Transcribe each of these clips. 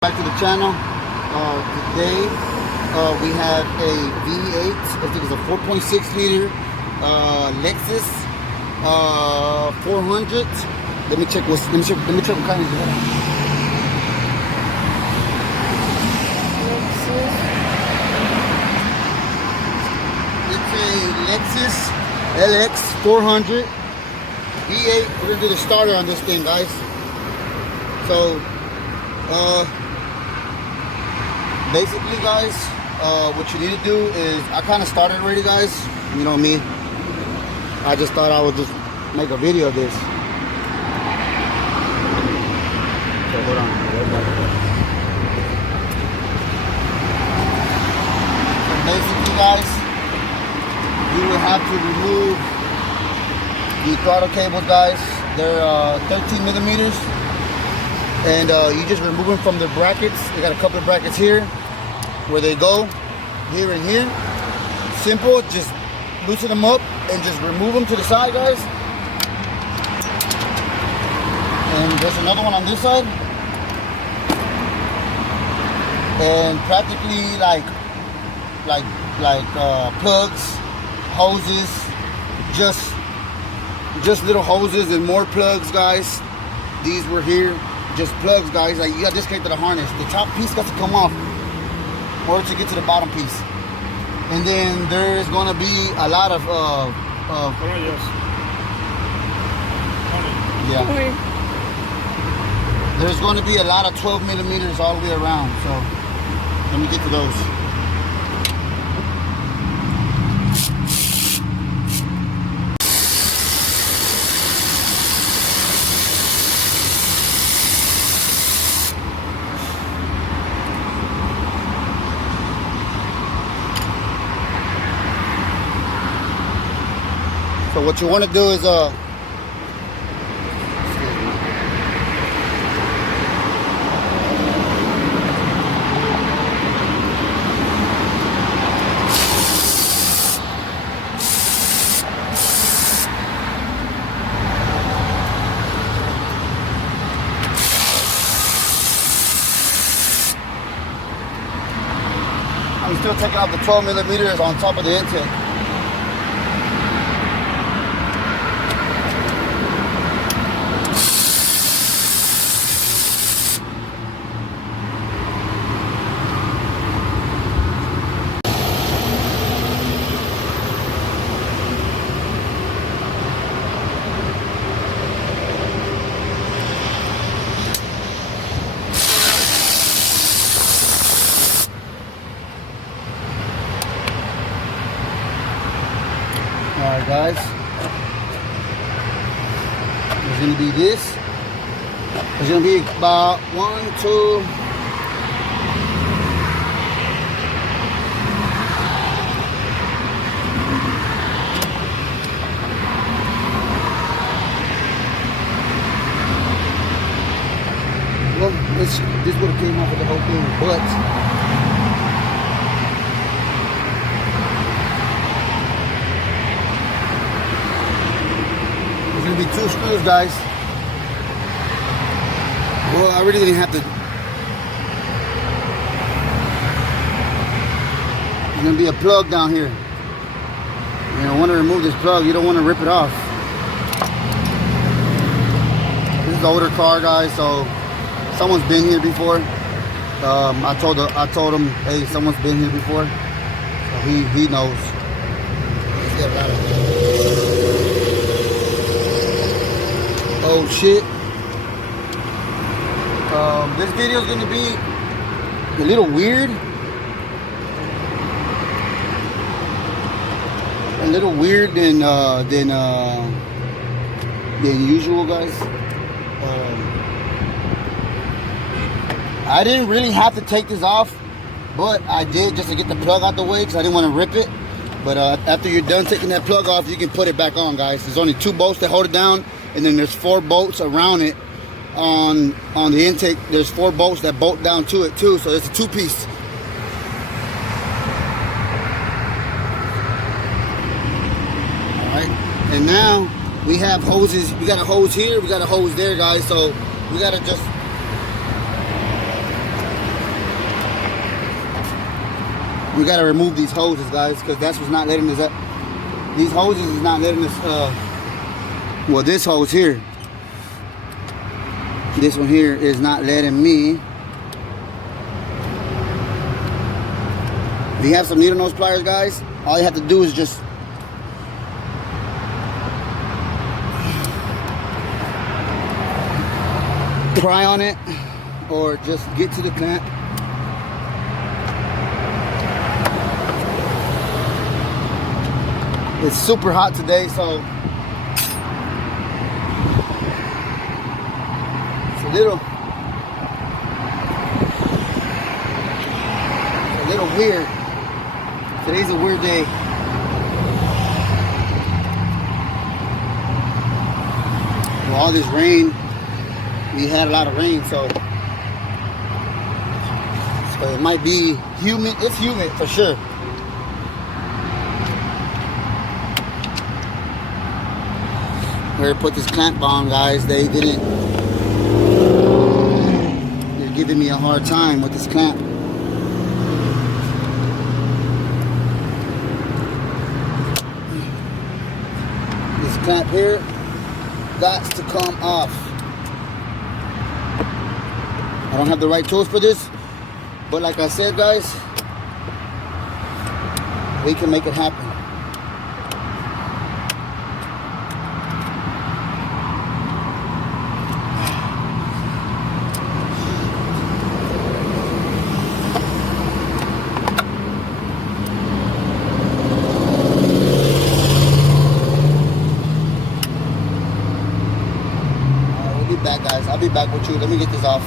Back to the channel. Today we have a V8. I think it's a 4.6 liter Lexus 400. Let me check what kind is it. It's a Lexus LX 400 V8. We're gonna do the starter on this thing, guys. So basically, guys, what you need to do is, I kind of started already, guys. You know me. I just thought I would just make a video of this. So hold on. So basically, guys, you will have to remove the throttle cables, guys. They're 13 millimeters. And you just remove them from the brackets. You got a couple of brackets here where they go, here and here. Simple, just loosen them up and just remove them to the side, guys. And there's another one on this side. And practically like plugs, hoses, just little hoses and more plugs, guys. These were here. Just plugs, guys. Like, you got to disconnect the harness. The top piece got to come off in order to get to the bottom piece. And then there's gonna be a lot of yeah. There's gonna be a lot of 12 millimeters all the way around. So let me get to those. So what you want to do is I'm still taking out the 12 millimeters on top of the intake. Alright, guys, there's going to be this. There's going to be about 1, 2, well, this would have came off with the whole thing, but be 2 screws, guys. Well, I really didn't have to. There's gonna be a plug down here. You don't want to remove this plug. You don't want to rip it off. This is an older car, guys, so someone's been here before. I told him, hey, someone's been here before, so he knows. Let's get it out of here. Oh shit. This video is going to be a little weird. A little weird than usual, guys. I didn't really have to take this off, but I did just to get the plug out the way because I didn't want to rip it. But after you're done taking that plug off, you can put it back on, guys. There's only 2 bolts that hold it down. And then there's 4 bolts around it on the intake. There's 4 bolts that bolt down to it too. So it's a 2-piece. Alright. And now we have hoses. We got a hose here, we got a hose there, guys. So we gotta just We gotta remove these hoses, guys, because that's what's not letting us up. These hoses is not letting us, well, this hose here, this one here is not letting me. If you have some needle nose pliers, guys, all you have to do is just pry on it, or just get to the clamp. It's super hot today, so it's a little weird. Today's a weird day. With all this rain, we had a lot of rain, so it might be humid. It's humid for sure. We're gonna put this clamp on, guys. They're giving me a hard time with this clamp. This clamp here got to come off. I don't have the right tools for this, but like I said, guys, we can make it happen. I'll be back with you. Let me get this off.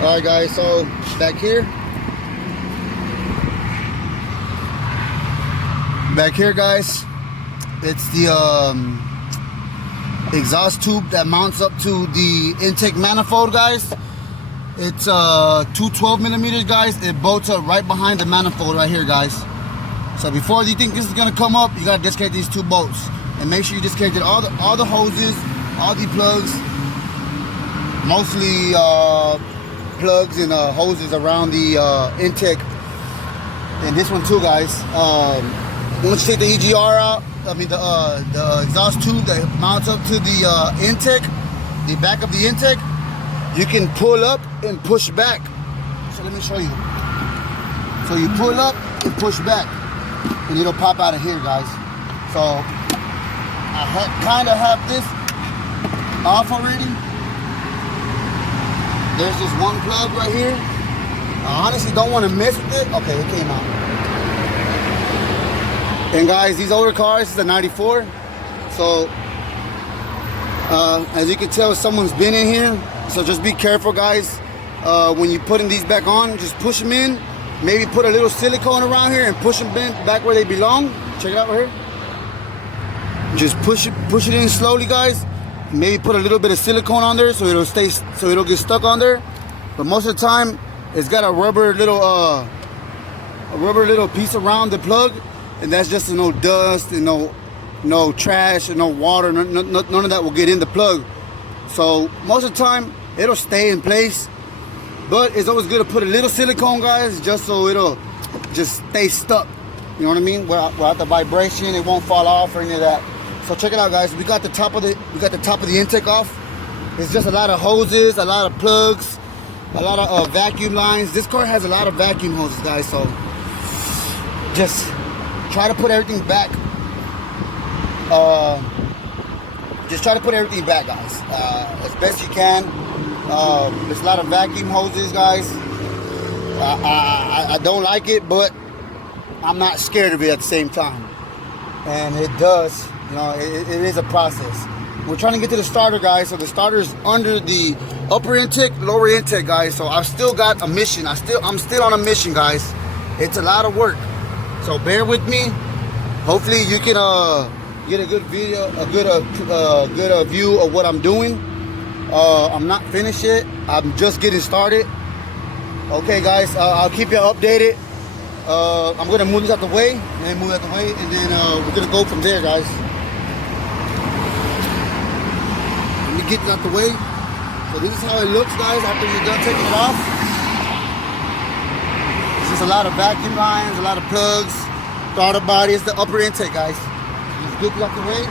Alright guys, so back here guys, it's the exhaust tube that mounts up to the intake manifold, guys. It's 212 millimeters, guys. It bolts up right behind the manifold right here, guys. So before you think this is gonna come up, you gotta disconnect these two bolts. And make sure you disconnected all the hoses, all the plugs, mostly plugs and hoses around the intake. And this one too, guys. Once you take the EGR out, I mean the exhaust tube that mounts up to the intake, the back of the intake, you can pull up and push back. So let me show you. So you pull up and push back, and it'll pop out of here, guys. So I kind of have this off already. There's this one plug right here. I honestly don't want to mess with it. Okay, it came out. And guys, these older cars, this is a 94. So, as you can tell, someone's been in here. So just be careful, guys. When you're putting these back on, just push them in. Maybe put a little silicone around here and push them back where they belong. Check it out right here. Just push it in slowly, guys. Maybe put a little bit of silicone on there so it'll get stuck on there. But most of the time, it's got a rubber little piece around the plug, and that's just no dust and no trash and no water. None of that will get in the plug. So most of the time, it'll stay in place. But it's always good to put a little silicone, guys, just so it'll just stay stuck. You know what I mean? Without the vibration, it won't fall off or any of that. So check it out, guys. We got the top of the intake off. It's just a lot of hoses, a lot of plugs, a lot of vacuum lines. This car has a lot of vacuum hoses, guys. So just try to put everything back. Just try to put everything back, guys, as best you can. There's a lot of vacuum hoses, guys. I don't like it, but I'm not scared of it at the same time. And it does. You know, it is a process. We're trying to get to the starter, guys. So the starter is under the upper intake, lower intake, guys. So I've still got a mission. I'm still on a mission, guys. It's a lot of work. So bear with me. Hopefully you can get a good video, a good view of what I'm doing. I'm not finished yet. I'm just getting started. Okay, guys. I'll keep you updated. I'm gonna move this out the way, and then we're gonna go from there, guys. Let me get this out the way. So this is how it looks, guys, after you're done taking it off. there's a lot of vacuum lines, a lot of plugs. Throttle body is the upper intake, guys. Just get it out the way.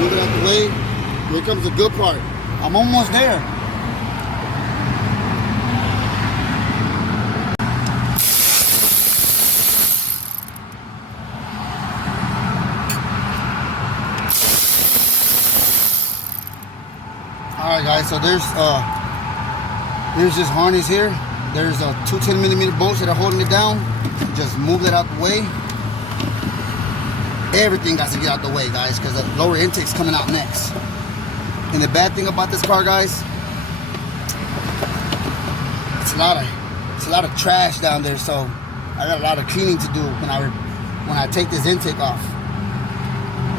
Move it out the way. Here comes the good part. I'm almost there. Alright guys, so there's this harness here. There's two 10mm bolts that are holding it down. Just move that out the way. Everything got to get out the way, guys, because the lower intake's coming out next. And the bad thing about this car, guys, it's a lot of trash down there. So I got a lot of cleaning to do when I take this intake off.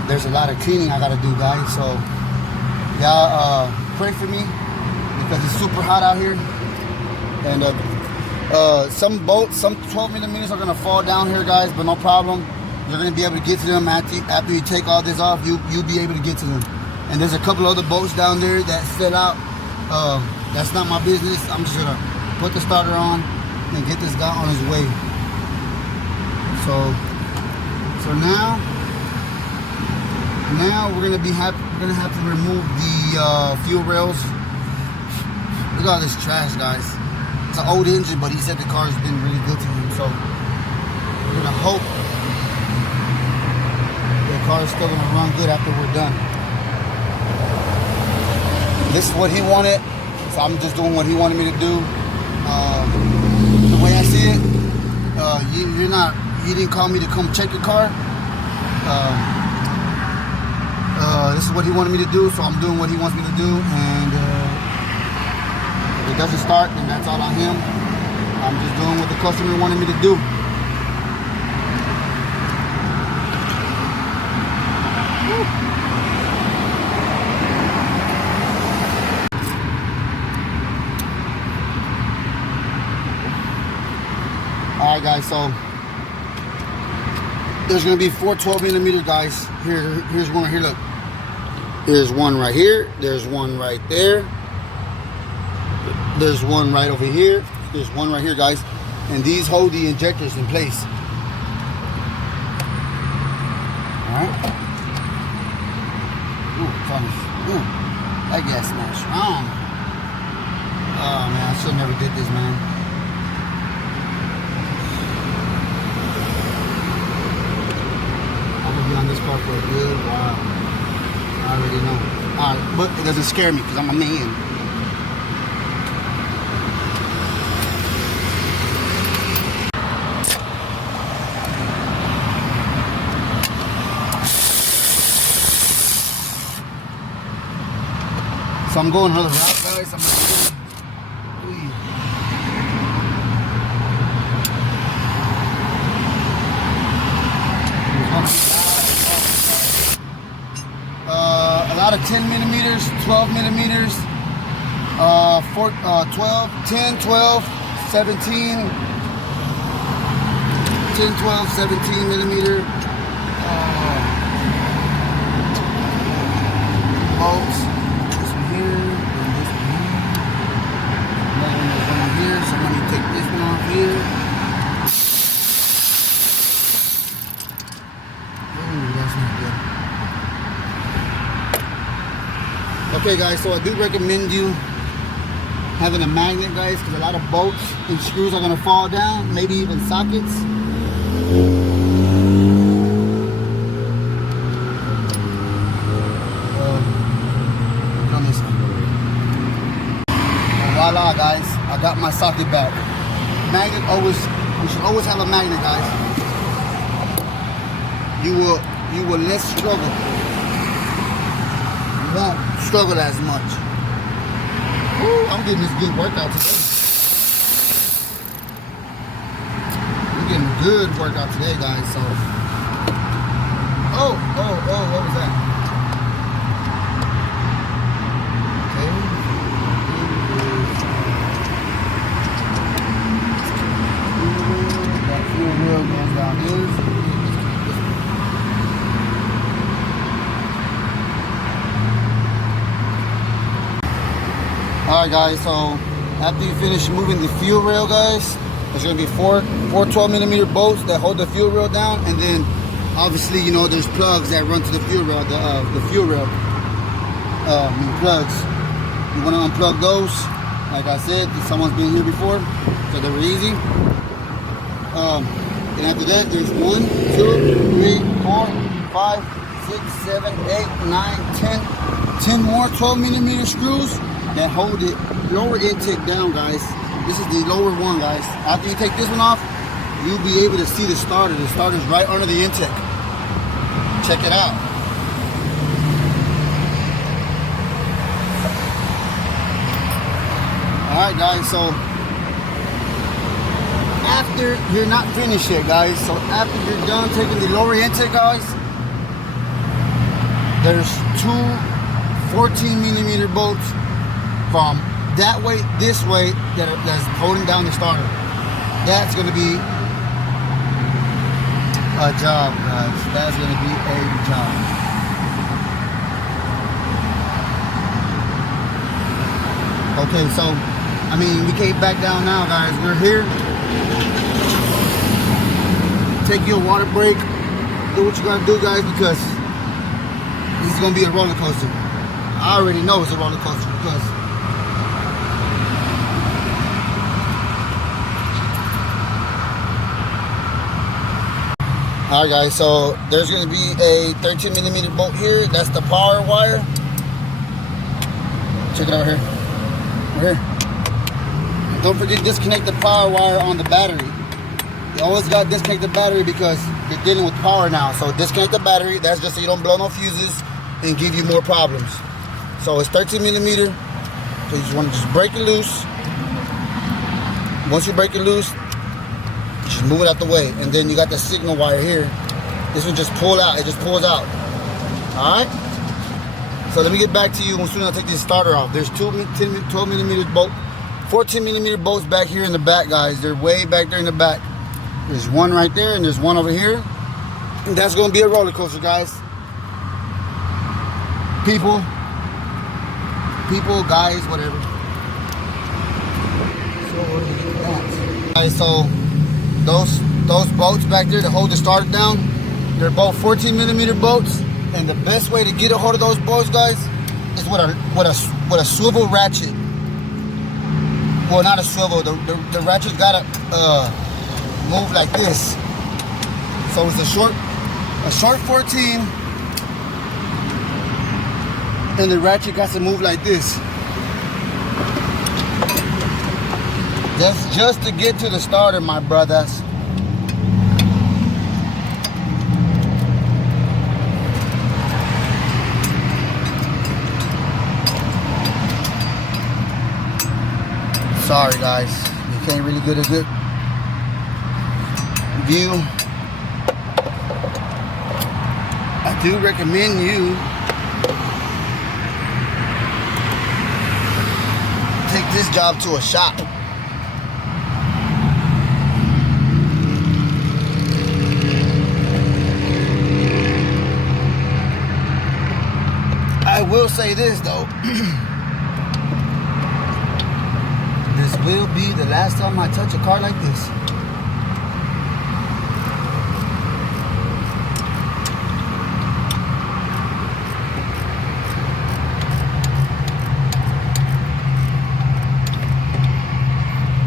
There's a lot of cleaning I got to do, guys. So y'all pray for me because it's super hot out here. And some bolts, some 12mm are gonna fall down here, guys, but no problem. You're gonna be able to get to them after you take all this off. You'll be able to get to them. And there's a couple other bolts down there that fell out. That's not my business. I'm just gonna put the starter on and get this guy on his way. So now we're gonna have to remove the fuel rails. Look at all this trash, guys. It's an old engine, but he said the car's been really good to him, so we're gonna hope the car's still gonna run good after we're done. This is what he wanted, so I'm just doing what he wanted me to do. The way I see it, you didn't call me to come check your car. This is what he wanted me to do, so I'm doing what he wants me to do, and if it doesn't start, then that's all on him. I'm just doing what the customer wanted me to do. Alright guys, so there's gonna be 4 12mm, guys. Here's one right here, look. There's one right here, there's one right there. There's one right over here. There's one right here, guys. And these hold the injectors in place. Alright. Ooh, funny. Ooh, that gas smells strong. Oh man, I should never did this, man. I'm gonna be on this car for a good while. I already know. Alright, but it doesn't scare me because I'm a man. So I'm going another route, guys. I'm gonna a lot of 10mm, 12mm, 12, 10, 12, 17, 10, 12, 17mm bolts. So I'm going to take this one off here. Ooh, that's not good. Okay guys, so I do recommend you having a magnet, guys, because a lot of bolts and screws are going to fall down, maybe even sockets. Voila, guys, I got my socket back. Magnet we should always have a magnet, guys. You will less struggle. You won't struggle as much. Woo, I'm getting this good workout today. I'm getting a good workout today, guys. So, oh, what was that? Alright guys, so After you finish moving the fuel rail, guys, there's gonna be four 12mm bolts that hold the fuel rail down, and then obviously, you know, there's plugs that run to the fuel rail, the fuel rail plugs. You want to unplug those. Like I said, someone's been here before, so they were easy. And after that, there's 1, 2, 3, 4, 5, 6, 7, 8, 9, 10 more 12mm screws that hold it lower intake down, guys. This is the lower one, guys. After you take this one off, you'll be able to see the starter. The starter's right under the intake. Check it out. Alright, guys, so after you're not finished yet, guys, so after you're done taking the lower intake, guys, there's two 14mm bolts from that way, this way, that's holding down the starter. That's going to be a job, guys. That's going to be a job. Okay, so, I mean, we can't back down now, guys. We're here. Take your water break. Do what you got to do, guys, because this is going to be a roller coaster. I already know it's a roller coaster because alright, guys, so there's going to be a 13mm bolt here. That's the power wire. Check it out here. Right here. Don't forget to disconnect the power wire on the battery. You always got to disconnect the battery because you're dealing with power now. So disconnect the battery. That's just so you don't blow no fuses and give you more problems. So it's 13mm. So you just want to just break it loose. Once you break it loose, just move it out the way. And then you got the signal wire here. This will just pull out. It just pulls out. Alright? So let me get back to you as soon as I take this starter off. There's two 12mm bolt, 14mm bolts back here in the back, guys. They're way back there in the back. There's one right there and there's one over here. And that's going to be a roller coaster, guys. People, guys, whatever. Guys, so those bolts back there to hold the starter down, they're both 14mm bolts. And the best way to get a hold of those bolts, guys, is with a swivel ratchet. Well, not a swivel. The ratchet's gotta move like this. So it's a short 14, and the ratchet got to move like this. That's just to get to the starter, my brothers. Sorry, guys, you can't really get a good view. I do recommend you take this job to a shop. I will say this though. This will be the last time I touch a car like this.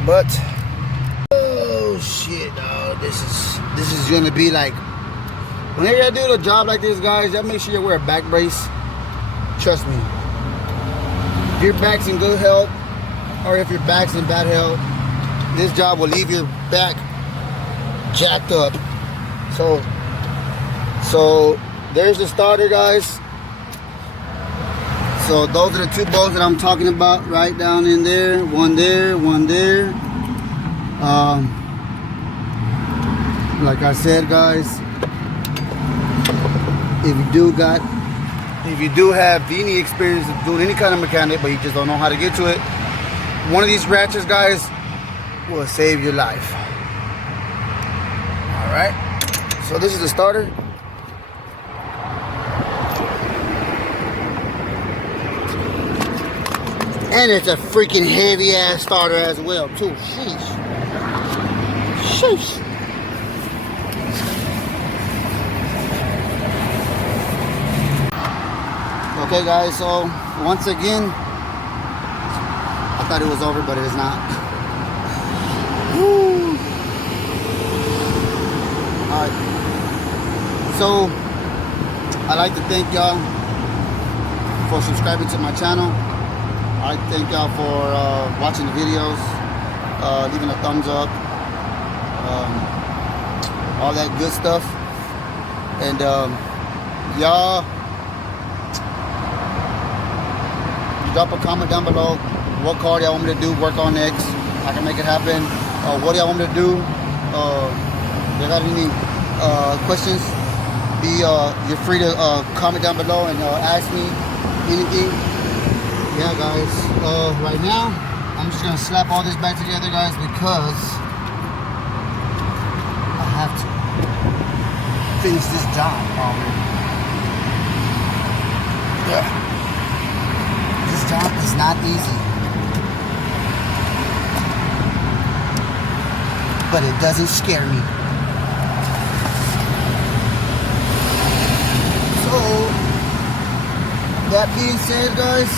But oh shit, dog. This is gonna be like, whenever I do a job like this, guys, y'all make sure you wear a back brace. Trust me. If your back's in good health, or if your back's in bad health, this job will leave your back jacked up. So there's the starter, guys. So those are the two bolts that I'm talking about, right down in there. One there, one there. Like I said, guys, if you do have any experience of doing any kind of mechanic, but you just don't know how to get to it, one of these ratchets, guys, will save your life. Alright, so this is the starter. And it's a freaking heavy ass starter as well too. Sheesh. Sheesh. Okay guys, so once again, I thought it was over, but it is not. Alright. So I'd like to thank y'all for subscribing to my channel. I'd like to thank y'all for watching the videos, leaving a thumbs up, all that good stuff. And y'all drop a comment down below. What car do y'all want me to work on next? I can make it happen. What do y'all want me to do? If you got any questions, you're free to comment down below and ask me anything. Yeah guys, right now I'm just gonna slap all this back together guys, because I have to finish this job already. Yeah, this job is not easy, but it doesn't scare me. So that being said guys,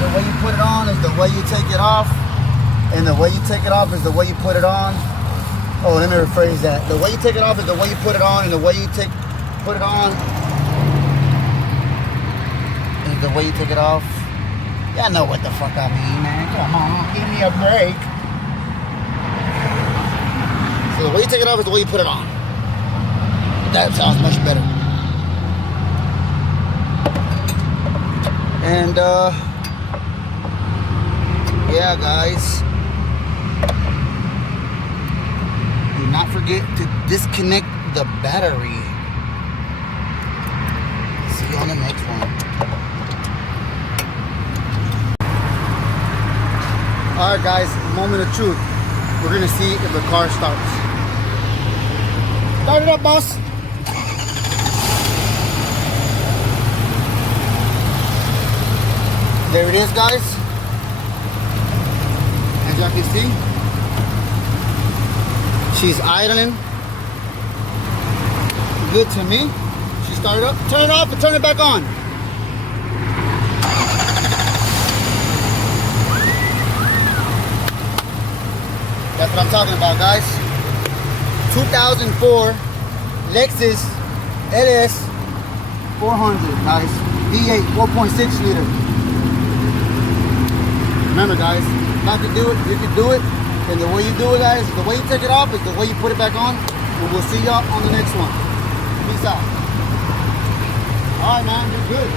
the way you put it on is the way you take it off, and the way you take it off is the way you put it on. Oh, let me rephrase that. The way you take it off is the way you put it on, and the way you put it on is the way you take it off. Y'all know what the fuck I mean, man. Come on, give me a break. So the way you take it off is the way you put it on. That sounds much better. And yeah guys, do not forget to disconnect the battery. See you on the next one. Alright guys, moment of truth. We're gonna see if the car starts. Start it up, boss. There it is guys. As y'all can see, she's idling. Good to me. She started up. Turn it off and turn it back on. That's what I'm talking about, guys. 2004 Lexus Ls 400, guys. V8 4.6 liter. Remember guys, not to do it, you can do it. And the way you do it guys, the way you take it off is the way you put it back on. And we'll see y'all on the next one. Peace out. Alright man, you're good.